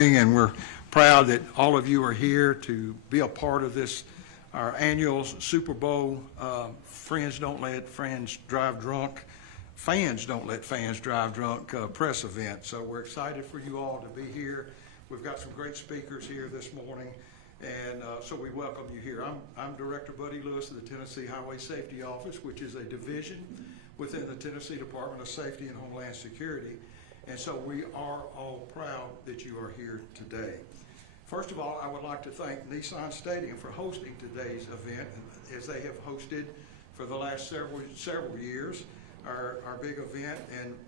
And we're proud that all of you are here to be a part of this, our annual Super Bowl, Friends Don't Let Friends Drive Drunk, Fans Don't Let Fans Drive Drunk press event. So we're excited for you all to be here. We've got some great speakers here this morning, and so we welcome you here. I'm Director Buddy Lewis of the Tennessee Highway Safety Office, which is a division within the Tennessee Department of Safety and Homeland Security. And so we are all proud that you are here today. First of all, I would like to thank Nissan Stadium for hosting today's event, as they have hosted for the last several years our big event,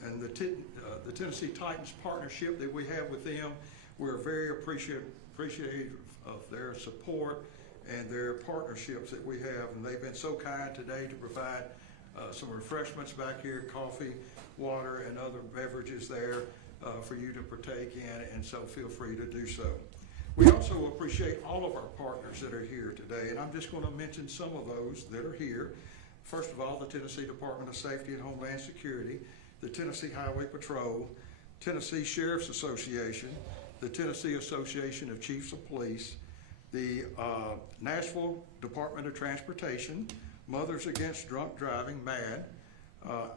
and the Tennessee Titans partnership that we have with them. We're very appreciative of their support and their partnerships that we have, and they've been so kind today to provide some refreshments back here, coffee, water, and other beverages there for you to partake in, and so feel free to do so. We also appreciate all of our partners that are here today, and I'm just going to mention some of those that are here. First of all, the Tennessee Department of Safety and Homeland Security, the Tennessee Highway Patrol, Tennessee Sheriff's Association, the Tennessee Association of Chiefs of Police, the Nashville Department of Transportation, Mothers Against Drunk Driving, MAD,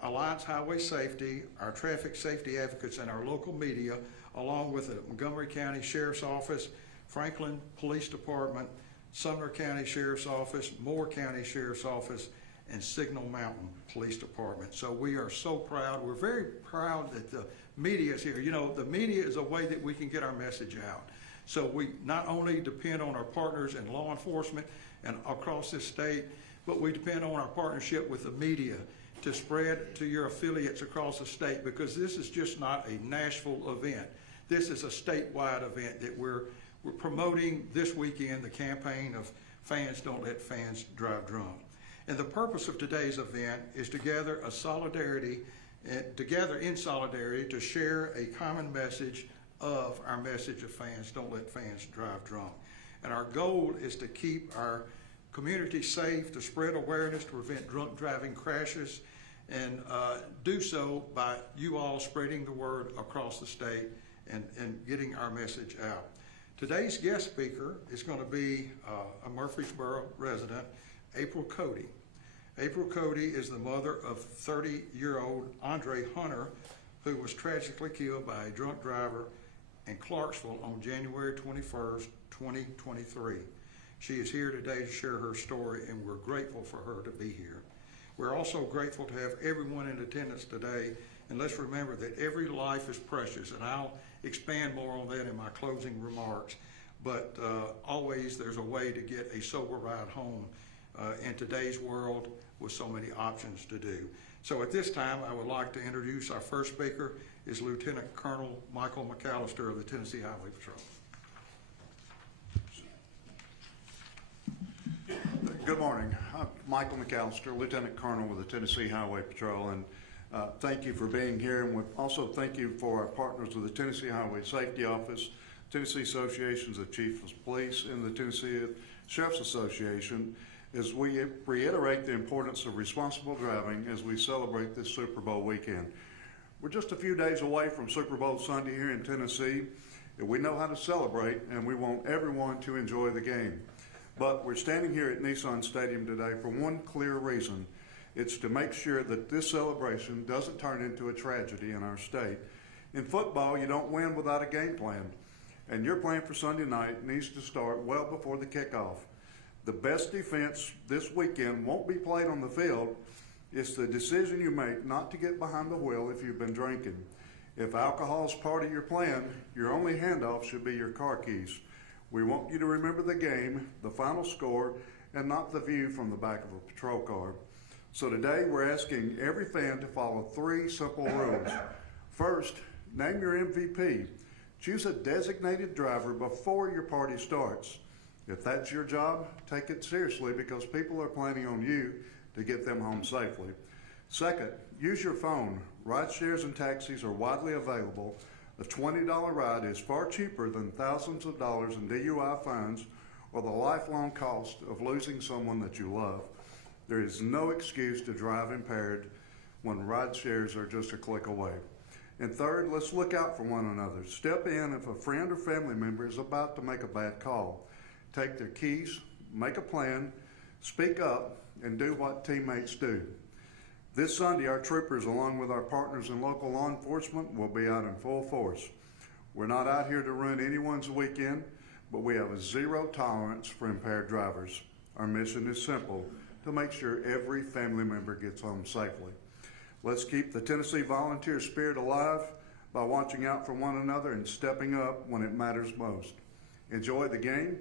Alliance Highway Safety, our traffic safety advocates, and our local media, along with the Montgomery County Sheriff's Office, Franklin Police Department, Sumner County Sheriff's Office, Moore County Sheriff's Office, and Signal Mountain Police Department. So we are so proud. We're very proud that the media is here. You know, the media is a way that we can get our message out. So we not only depend on our partners in law enforcement and across this state, but we depend on our partnership with the media to spread to your affiliates across the state, because this is just not a Nashville event. This is a statewide event that we're promoting this weekend, the campaign of Fans Don't Let Fans Drive Drunk. And the purpose of today's event is to gather in solidarity to share a common message of our message of Fans Don't Let Fans Drive Drunk. And our goal is to keep our community safe, to spread awareness, to prevent drunk driving crashes, and do so by you all spreading the word across the state and getting our message out. Today's guest speaker is going to be a Murfreesboro resident, April Cody. April Cody is the mother of 30-year-old Andre Hunter, who was tragically killed by a drunk driver in Clarksville on January 21st, 2023. She is here today to share her story, and we're grateful for her to be here. We're also grateful to have everyone in attendance today, and let's remember that every life is precious, and I'll expand more on that in my closing remarks, but always there's a way to get a sober ride home in today's world with so many options to do. So at this time, I would like to introduce our first speaker, is Lieutenant Colonel Michael McAllister of the Tennessee Highway Patrol. Good morning. I'm Michael McAllister, Lieutenant Colonel with the Tennessee Highway Patrol, and thank you for being here, and also thank you for our partners with the Tennessee Highway Safety Office, Tennessee Associations of Chiefs of Police, and the Tennessee Sheriff's Association, as we reiterate the importance of responsible driving as we celebrate this Super Bowl weekend. We're just a few days away from Super Bowl Sunday here in Tennessee, and we know how to celebrate, and we want everyone to enjoy the game. But we're standing here at Nissan Stadium today for one clear reason. It's to make sure that this celebration doesn't turn into a tragedy in our state. In football, you don't win without a game plan, and your plan for Sunday night needs to start well before the kickoff. The best defense this weekend won't be played on the field. It's the decision you make not to get behind the wheel if you've been drinking. If alcohol is part of your plan, your only handoff should be your car keys. We want you to remember the game, the final score, and not the view from the back of a patrol car. So today we're asking every fan to follow 3 simple rules. First, name your MVP. Choose a designated driver before your party starts. If that's your job, take it seriously, because people are planning on you to get them home safely. Second, use your phone. Ride shares and taxis are widely available. A $20 ride is far cheaper than thousands of dollars in DUI fines or the lifelong cost of losing someone that you love. There is no excuse to drive impaired when ride shares are just a click away. And third, let's look out for one another. Step in if a friend or family member is about to make a bad call. Take their keys, make a plan, speak up, and do what teammates do. This Sunday, our troopers, along with our partners in local law enforcement, will be out in full force. We're not out here to ruin anyone's weekend, but we have a zero tolerance for impaired drivers. Our mission is simple, to make sure every family member gets home safely. Let's keep the Tennessee volunteer spirit alive by watching out for one another and stepping up when it matters most. Enjoy the game,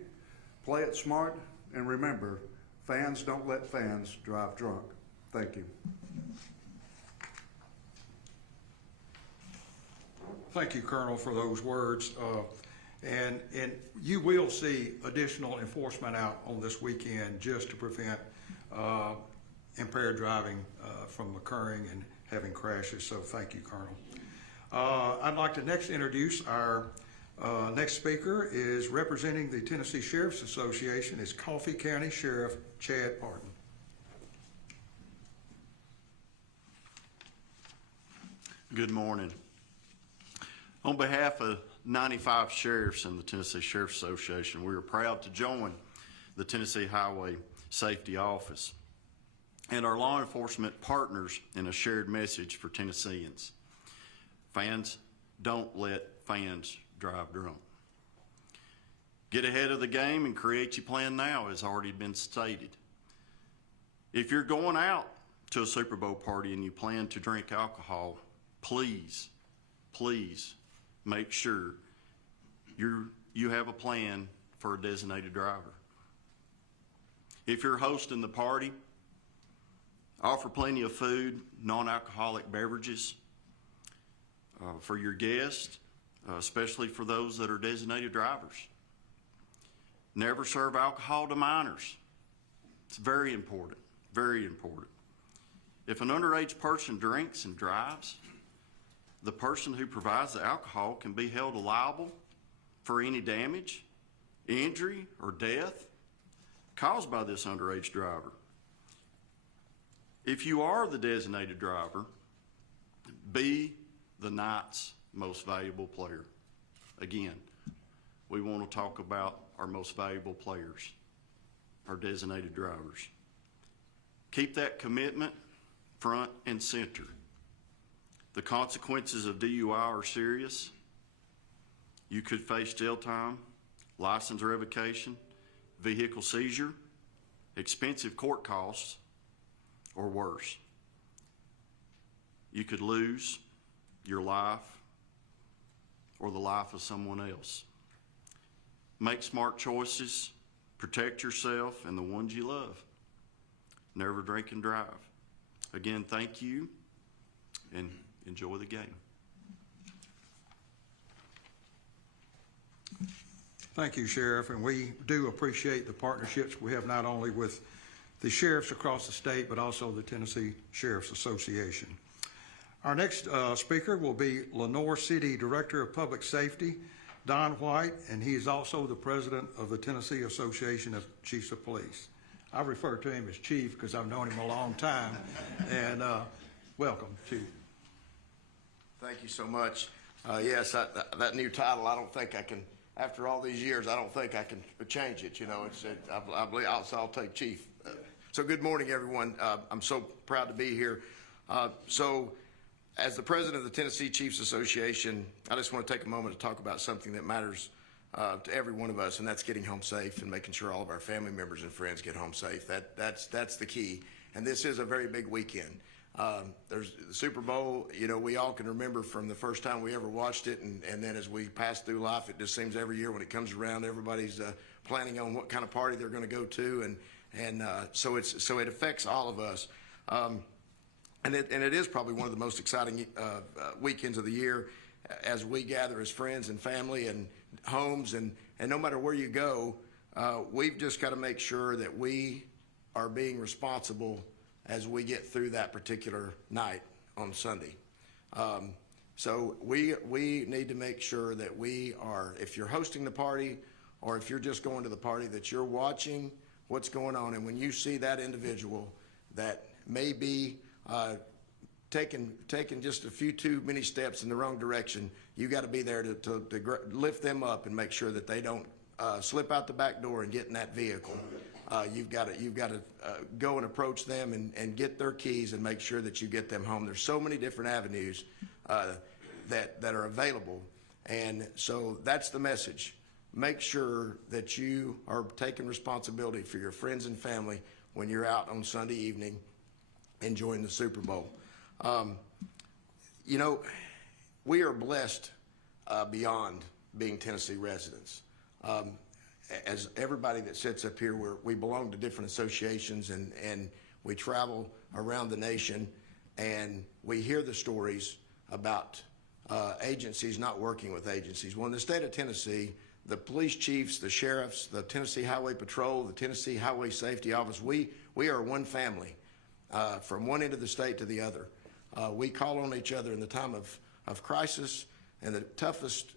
play it smart, and remember, fans don't let fans drive drunk. Thank you. Thank you, Colonel, for those words. And you will see additional enforcement out on this weekend just to prevent impaired driving from occurring and having crashes. So thank you, Colonel. I'd like to next introduce our next speaker is representing the Tennessee Sheriff's Association is Coffee County Sheriff Chad Parton. Good morning. On behalf of 95 sheriffs in the Tennessee Sheriff's Association, we are proud to join the Tennessee Highway Safety Office and our law enforcement partners in a shared message for Tennesseans. Fans, don't let fans drive drunk. Get ahead of the game and create your plan now, as already been stated. If you're going out to a Super Bowl party and you plan to drink alcohol, please make sure you have a plan for a designated driver. If you're hosting the party, offer plenty of food, non-alcoholic beverages for your guests, especially for those that are designated drivers. Never serve alcohol to minors. It's very important, very important. If an underage person drinks and drives, the person who provides the alcohol can be held liable for any damage, injury, or death caused by this underage driver. If you are the designated driver, be the night's most valuable player. Again, we want to talk about our most valuable players, our designated drivers. Keep that commitment front and center. The consequences of DUI are serious. You could face jail time, license revocation, vehicle seizure, expensive court costs, or worse. You could lose your life or the life of someone else. Make smart choices, protect yourself and the ones you love. Never drink and drive. Again, thank you and enjoy the game. Thank you, Sheriff, and we do appreciate the partnerships we have not only with the sheriffs across the state, but also the Tennessee Sheriff's Association. Our next speaker will be Lenoir City Director of Public Safety, Don White, and he is also the president of the Tennessee Association of Chiefs of Police. I refer to him as Chief because I've known him a long time, and welcome, Chief. Thank you so much. Yes, that new title, I don't think I can, after all these years, I don't think I can change it. You know, I believe I'll take Chief. So good morning, everyone. I'm so proud to be here. So as the president of the Tennessee Chiefs Association, I just want to take a moment to talk about something that matters to every one of us, and that's getting home safe and making sure all of our family members and friends get home safe. That's the key. And this is a very big weekend. There's the Super Bowl, you know, we all can remember from the first time we ever watched it, and then as we pass through life, it just seems every year when it comes around, everybody's planning on what kind of party they're going to go to, and so it affects all of us. And it is probably one of the most exciting weekends of the year as we gather as friends and family and homes, and no matter where you go, we've just got to make sure that we are being responsible as we get through that particular night on Sunday. So we need to make sure that we are, if you're hosting the party or if you're just going to the party, that you're watching what's going on. And when you see that individual that may be taking just a few too many steps in the wrong direction, you got to be there to lift them up and make sure that they don't slip out the back door and get in that vehicle. You've got to go and approach them and get their keys and make sure that you get them home. There's so many different avenues that are available, and so that's the message. Make sure that you are taking responsibility for your friends and family when you're out on Sunday evening enjoying the Super Bowl. You know, we are blessed beyond being Tennessee residents. As everybody that sits up here, we belong to different associations, and we travel around the nation, and we hear the stories about agencies not working with agencies. Well, in the state of Tennessee, the police chiefs, the sheriffs, the Tennessee Highway Patrol, the Tennessee Highway Safety Office, we are one family from one end of the state to the other. We call on each other in the time of crisis, and the toughest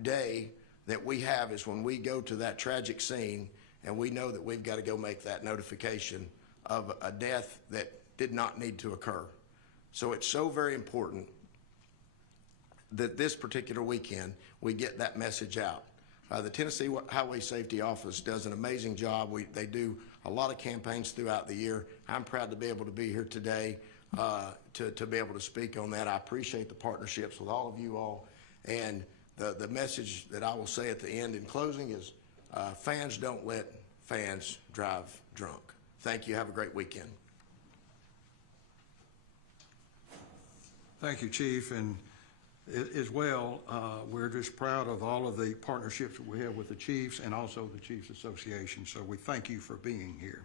day that we have is when we go to that tragic scene and we know that we've got to go make that notification of a death that did not need to occur. So it's so very important that this particular weekend we get that message out. The Tennessee Highway Safety Office does an amazing job. They do a lot of campaigns throughout the year. I'm proud to be able to be here today to be able to speak on that. I appreciate the partnerships with all of you all. And the message that I will say at the end in closing is fans don't let fans drive drunk. Thank you. Have a great weekend. Thank you, Chief. And as well, we're just proud of all of the partnerships that we have with the Chiefs and also the Chiefs Association. So we thank you for being here.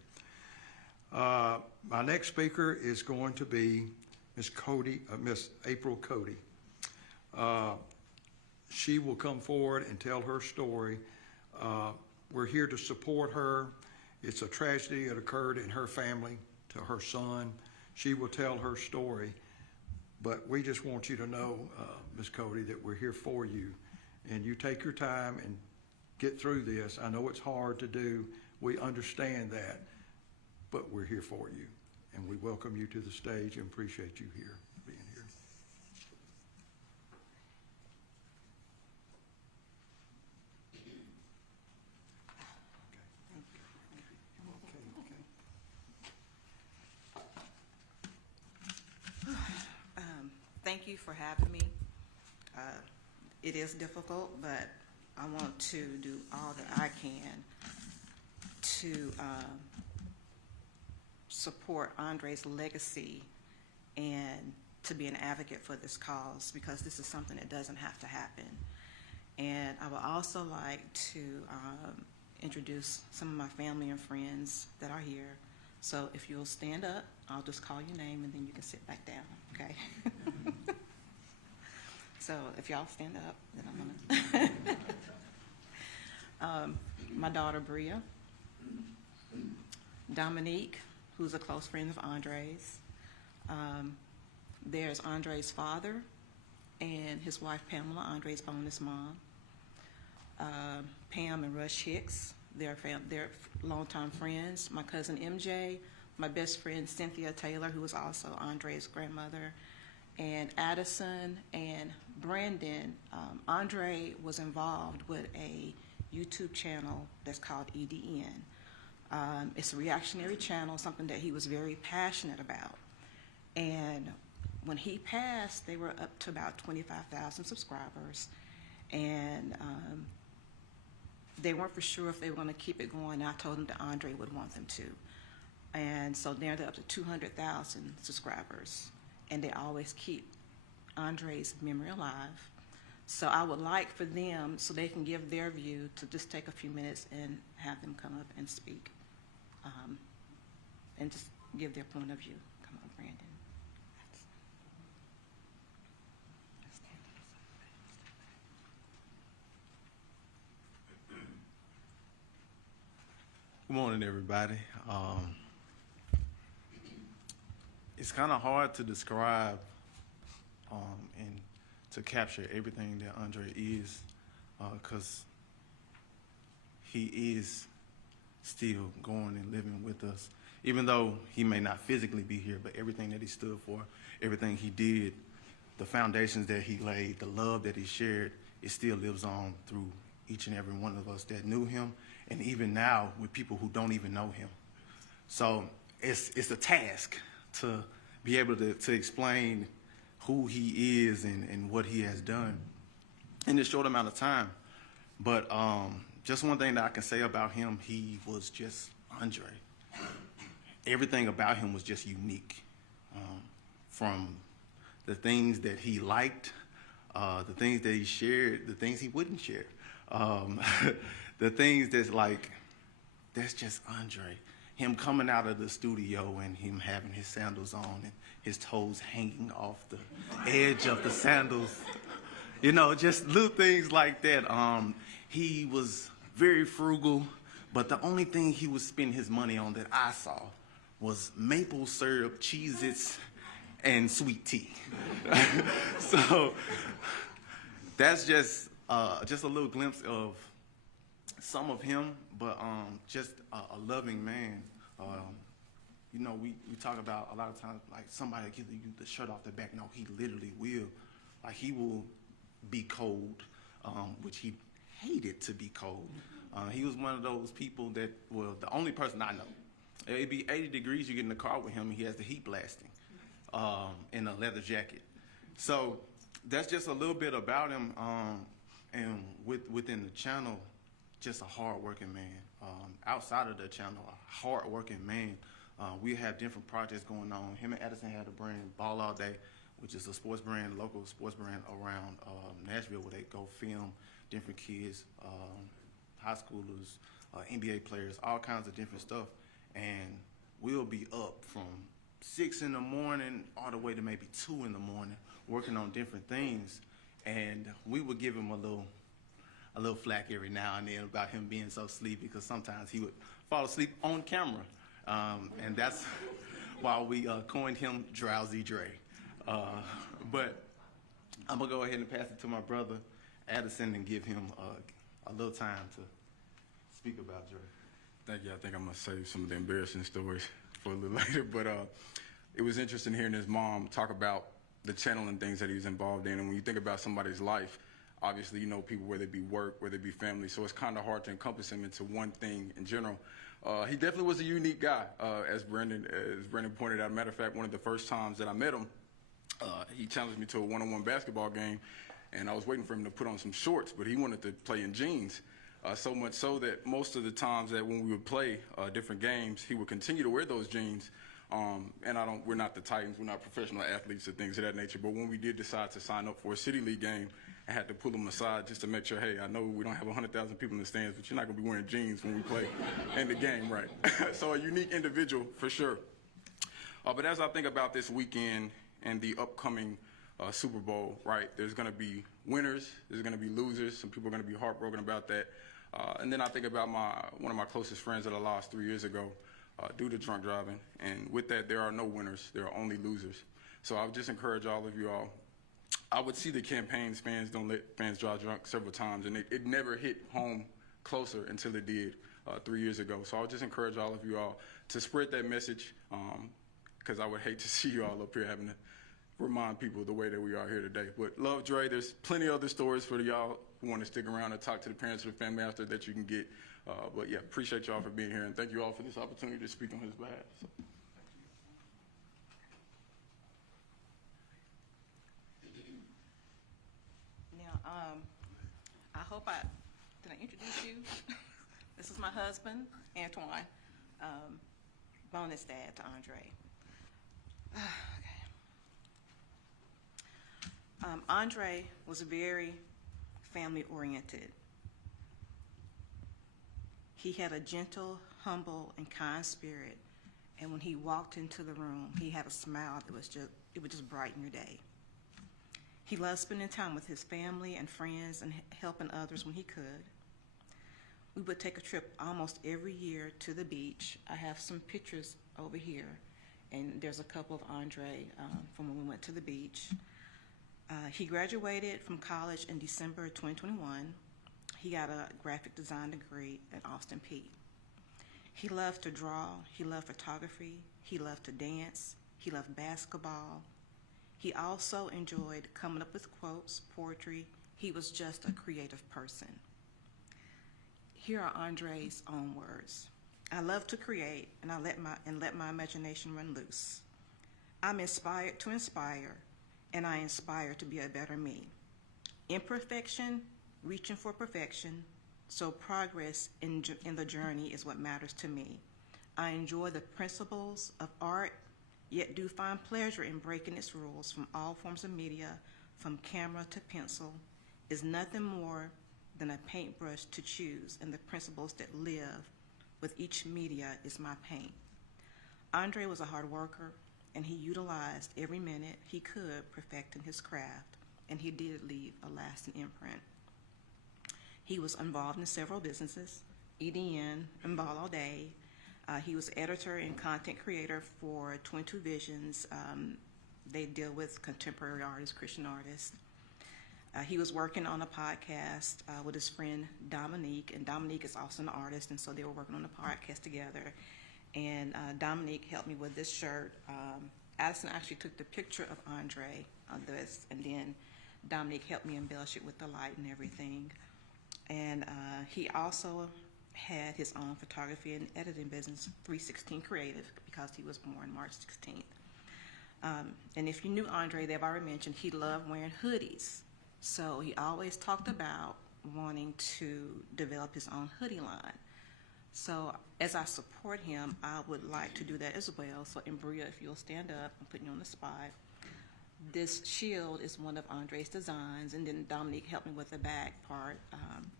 My next speaker is going to be Miss April Cody. She will come forward and tell her story. We're here to support her. It's a tragedy that occurred in her family to her son. She will tell her story. But we just want you to know, Ms. Cody, that we're here for you. And you take your time and get through this. I know it's hard to do. We understand that. But we're here for you. And we welcome you to the stage and appreciate you here, being here. Thank you for having me. It is difficult, but I want to do all that I can to support Andre's legacy and to be an advocate for this cause, because this is something that doesn't have to happen. And I would also like to introduce some of my family and friends that are here. So if you'll stand up, I'll just call your name and then you can sit back down, okay? So if y'all stand up, then I'm gonna. My daughter, Bria. Dominique, who's a close friend of Andre's. There's Andre's father and his wife, Pamela, Andre's bonus mom. Pam and Rush Hicks, they're longtime friends. My cousin MJ, my best friend Cynthia Taylor, who was also Andre's grandmother, and Addison and Brandon. Andre was involved with a YouTube channel that's called EDN. It's a reactionary channel, something that he was very passionate about. And when he passed, they were up to about 25,000 subscribers. And they weren't for sure if they were going to keep it going. I told them that Andre would want them to. And so now they're up to 200,000 subscribers. And they always keep Andre's memory alive. So I would like for them, so they can give their view, to just take a few minutes and have them come up and speak. And just give their point of view. Come on, Brandon. Good morning, everybody. It's kind of hard to describe and to capture everything that Andre is, because he is still going and living with us even though he may not physically be here, but everything that he stood for, everything he did, the foundations that he laid, the love that he shared, it still lives on through each and every one of us that knew him, and even now with people who don't even know him. So it's a task to be able to explain who he is and what he has done in this short amount of time. But just one thing that I can say about him, he was just Andre. Everything about him was just unique, from the things that he liked, the things that he shared, the things he wouldn't share, the things that's just Andre. Him coming out of the studio and him having his sandals on and his toes hanging off the edge of the sandals. You know, just little things like that. He was very frugal, but the only thing he would spend his money on that I saw was maple syrup, Cheez-Its, and sweet tea. So that's just a little glimpse of some of him, but just a loving man. You know, we talk about a lot of times, like, somebody give you the shirt off the back. No, he literally will. Like, he will be cold, which he hated to be cold. He was one of those people that, well, the only person I know. It'd be 80 degrees, you get in the car with him, and he has the heat blasting in a leather jacket. So that's just a little bit about him. And within the channel, just a hard-working man. Outside of the channel, a hard-working man. We have different projects going on. Him and Addison had a brand, Ball All Day, which is a sports brand, local sports brand around Nashville, where they go film different kids, high schoolers, NBA players, all kinds of different stuff. And we'll be up from 6 in the morning all the way to maybe 2 in the morning working on different things. And we would give him a little flack every now and then about him being so sleepy, because sometimes he would fall asleep on camera. And that's why we coined him Drowsy Dre. But I'm going to go ahead and pass it to my brother, Addison, and give him a little time to speak about Dre. Thank you. I think I'm going to save some of the embarrassing stories for a little later. But it was interesting hearing his mom talk about the channel and things that he was involved in. And when you think about somebody's life, obviously, you know people, whether it be work, whether it be family. So it's kind of hard to encompass him into one thing in general. He definitely was a unique guy, as Brendan pointed out. Matter of fact, one of the first times that I met him, he challenged me to a one-on-one basketball game, and I was waiting for him to put on some shorts, but he wanted to play in jeans. So much so that most of the times that when we would play different games, he would continue to wear those jeans. And we're not the Titans, we're not professional athletes or things of that nature, but when we did decide to sign up for a City League game, I had to pull him aside just to make sure, hey, I know we don't have 100,000 people in the stands, but you're not going to be wearing jeans when we play in the game, right? So a unique individual for sure. But as I think about this weekend and the upcoming Super Bowl, right, there's going to be winners, there's going to be losers, some people are going to be heartbroken about that. And then I think about one of my closest friends that I lost 3 years ago due to drunk driving. And with that, there are no winners, there are only losers. So I would just encourage all of you all. I would see the campaigns, fans don't let fans drive drunk, several times, and it never hit home closer until it did 3 years ago. So I would just encourage all of you all to spread that message, because I would hate to see you all up here having to remind people the way that we are here today. But love Dre. There's plenty of other stories for y'all who want to stick around and talk to the parents or the family after that you can get. But yeah, appreciate y'all for being here, and thank you all for this opportunity to speak on his behalf. So. Now, I hope did I introduce you? This is my husband, Antoine, bonus dad to Andre. Okay. Andre was very family-oriented. He had a gentle, humble, and kind spirit, and when he walked into the room, he had a smile that it would just brighten your day. He loved spending time with his family and friends and helping others when he could. We would take a trip almost every year to the beach. I have some pictures over here, and there's a couple of Andre from when we went to the beach. He graduated from college in December 2021. He got a graphic design degree at Austin Peay. He loved to draw, he loved photography, he loved to dance, he loved basketball. He also enjoyed coming up with quotes, poetry. He was just a creative person. Here are Andre's own words. I love to create, and I let my imagination run loose. I'm inspired to inspire, and I inspire to be a better me. Imperfection, reaching for perfection, so progress in the journey is what matters to me. I enjoy the principles of art, yet do find pleasure in breaking its rules from all forms of media, from camera to pencil, is nothing more than a paintbrush to choose, and the principles that live with each media is my paint. Andre was a hard worker, and he utilized every minute he could perfecting his craft, and he did leave a lasting imprint. He was involved in several businesses, EDN and Ball All Day. He was editor and content creator for 22 Visions. They deal with contemporary artists, Christian artists. He was working on a podcast with his friend Dominique, and Dominique is also an artist, and so they were working on a podcast together. And Dominique helped me with this shirt. Addison actually took the picture of Andre on this, and then Dominique helped me embellish it with the light and everything. And he also had his own photography and editing business, 316 Creative, because he was born March 16th. And if you knew Andre, they've already mentioned he loved wearing hoodies. So he always talked about wanting to develop his own hoodie line. So as I support him, I would like to do that as well. So Embria, if you'll stand up, I'm putting you on the spot. This shield is one of Andre's designs, and then Dominique helped me with the back part.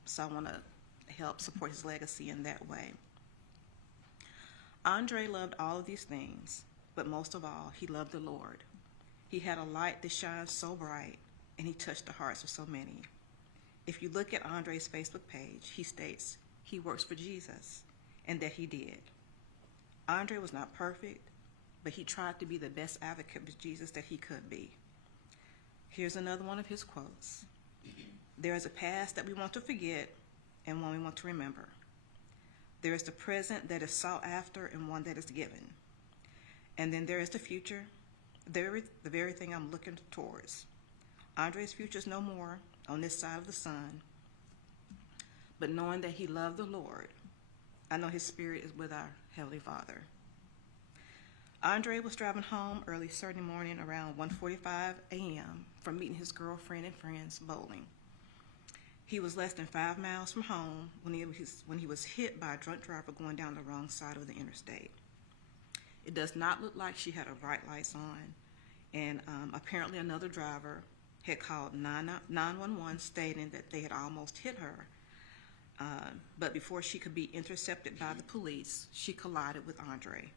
So I want to help support his legacy in that way. Andre loved all of these things, but most of all, he loved the Lord. He had a light that shines so bright, and he touched the hearts of so many. If you look at Andre's Facebook page, he states he works for Jesus, and that he did. Andre was not perfect, but he tried to be the best advocate for Jesus that he could be. Here's another one of his quotes. There is a past that we want to forget and one we want to remember. There is the present that is sought after and one that is given. And then there is the future, the very thing I'm looking towards. Andre's future is no more on this side of the sun, but knowing that he loved the Lord, I know his spirit is with our Heavenly Father. Andre was driving home early Saturday morning around 1:45 a.m. from meeting his girlfriend and friends bowling. He was less than 5 miles from home when he was hit by a drunk driver going down the wrong side of the interstate. It does not look like she had her bright lights on, and apparently another driver had called 911 stating that they had almost hit her. But before she could be intercepted by the police, she collided with Andre.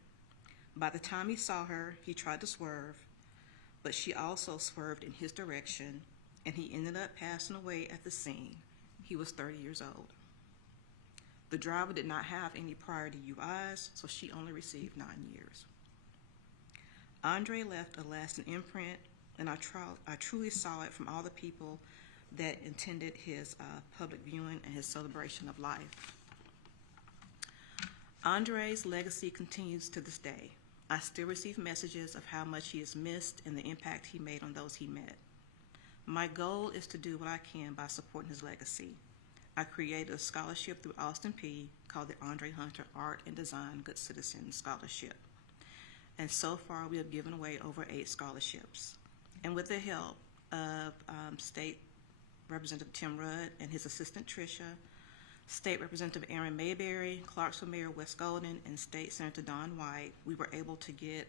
By the time he saw her, he tried to swerve, but she also swerved in his direction, and he ended up passing away at the scene. He was 30 years old. The driver did not have any prior DUIs, so she only received 9 years. Andre left a lasting imprint, and I truly saw it from all the people that attended his public viewing and his celebration of life. Andre's legacy continues to this day. I still receive messages of how much he is missed and the impact he made on those he met. My goal is to do what I can by supporting his legacy. I created a scholarship through Austin Peay called the Andre Hunter Art and Design Good Citizen Scholarship. And so far, we have given away over 8 scholarships. And with the help of State Representative Tim Rudd and his assistant Tricia, State Representative Aaron Mayberry, Clarksville Mayor Wes Golden, and State Senator Don White, we were able to get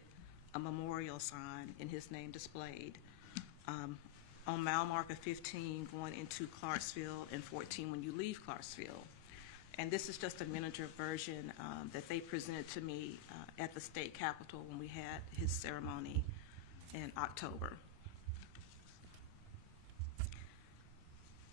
a memorial sign in his name displayed on mile marker 15 going into Clarksville and 14 when you leave Clarksville. And this is just a miniature version that they presented to me at the state capitol when we had his ceremony in October.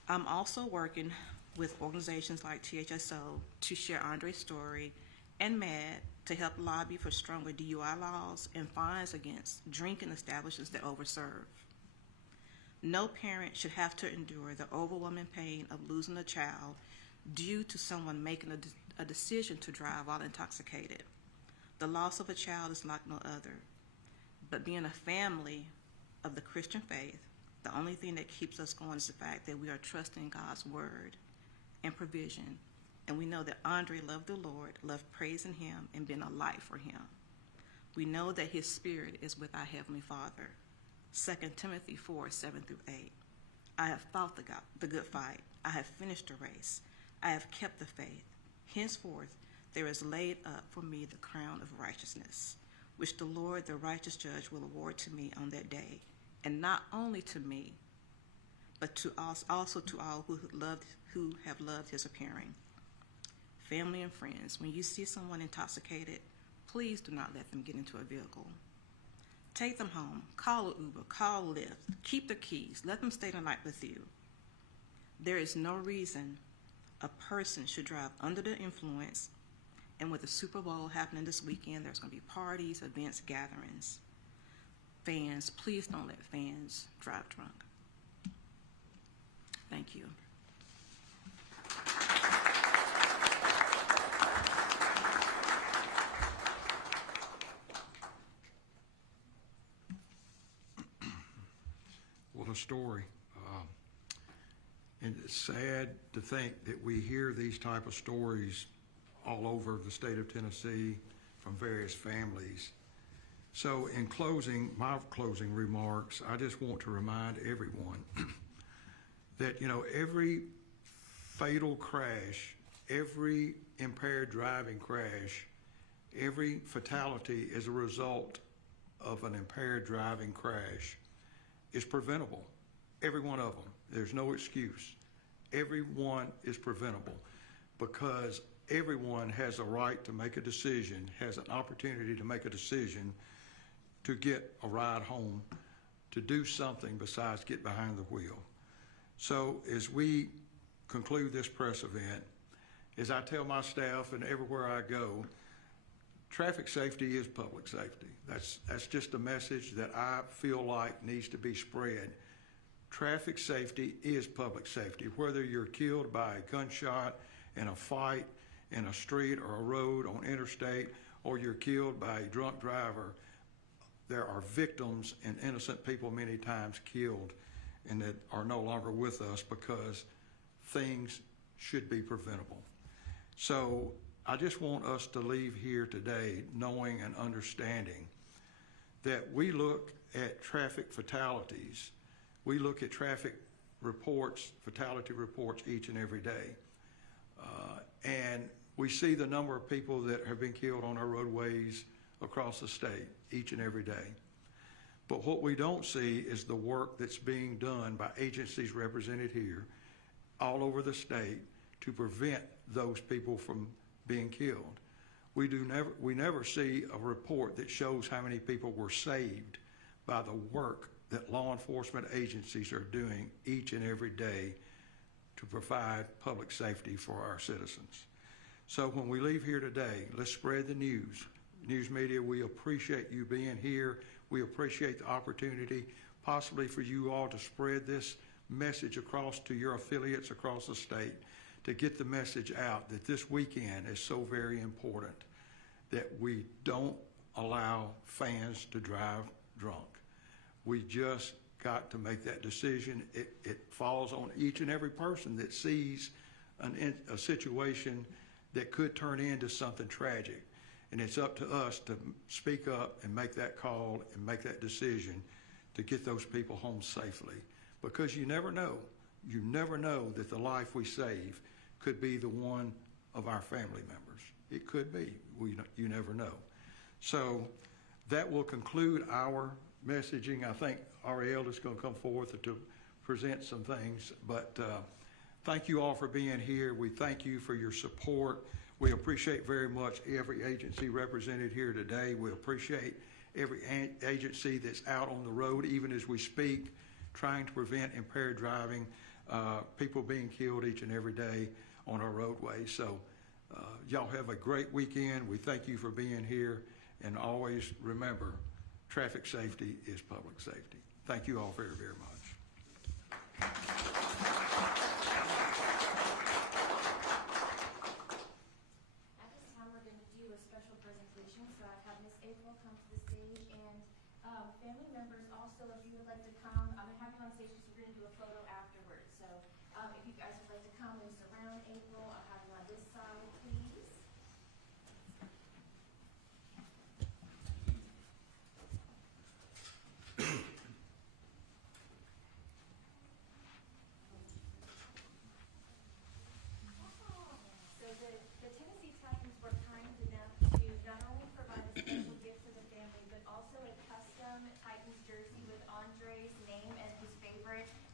I'm also working with organizations like THSO to share Andre's story and MAD to help lobby for stronger DUI laws and fines against drinking establishments that overserve. No parent should have to endure the overwhelming pain of losing a child due to someone making a decision to drive while intoxicated. The loss of a child is like no other. But being a family of the Christian faith, the only thing that keeps us going is the fact that we are trusting God's word and provision. And we know that Andre loved the Lord, loved praising him, and being a light for him. We know that his spirit is with our Heavenly Father. 2 Timothy 4:7-8. I have fought the good fight. I have finished the race. I have kept the faith. Henceforth, there is laid up for me the crown of righteousness, which the Lord, the righteous judge, will award to me on that day. And not only to me, but to also to all who have loved his appearing. Family and friends, when you see someone intoxicated, please do not let them get into a vehicle. Take them home, call an Uber, call Lyft, keep their keys, let them stay the night with you. There is no reason a person should drive under the influence, and with the Super Bowl happening this weekend, there's going to be parties, events, gatherings. Fans, please don't let fans drive drunk. Thank you. What a story. And it's sad to think that we hear these type of stories all over the state of Tennessee from various families. So in closing, my closing remarks, I just want to remind everyone that, every fatal crash, every impaired driving crash, every fatality as a result of an impaired driving crash is preventable. Every one of them. There's no excuse. Every one is preventable because everyone has a right to make a decision, has an opportunity to make a decision to get a ride home, to do something besides get behind the wheel. So as we conclude this press event, as I tell my staff and everywhere I go, traffic safety is public safety. That's just a message that I feel like needs to be spread. Traffic safety is public safety. Whether you're killed by a gunshot in a fight in a street or a road on interstate, or you're killed by a drunk driver, there are victims and innocent people many times killed and that are no longer with us because things should be preventable. So I just want us to leave here today knowing and understanding that we look at traffic fatalities, we look at traffic reports, fatality reports each and every day. And we see the number of people that have been killed on our roadways across the state each and every day. But what we don't see is the work that's being done by agencies represented here all over the state to prevent those people from being killed. We never see a report that shows how many people were saved by the work that law enforcement agencies are doing each and every day to provide public safety for our citizens. So when we leave here today, let's spread the news. News media, we appreciate you being here. We appreciate the opportunity possibly for you all to spread this message across to your affiliates across the state to get the message out that this weekend is so very important, that we don't allow fans to drive drunk. We just got to make that decision. It falls on each and every person that sees a situation that could turn into something tragic. And it's up to us to speak up and make that call and make that decision to get those people home safely. Because you never know. You never know that the life we save could be the one of our family members. It could be. You never know. So that will conclude our messaging. I think Ariel is going to come forth to present some things. But thank you all for being here. We thank you for your support. We appreciate very much every agency represented here today. We appreciate every agency that's out on the road, even as we speak, trying to prevent impaired driving, people being killed each and every day on our roadways. So y'all have a great weekend. We thank you for being here, and always remember, traffic safety is public safety. Thank you all very, very much. Family members also, if you would like to come, I'm gonna have you on stage because we're gonna do a photo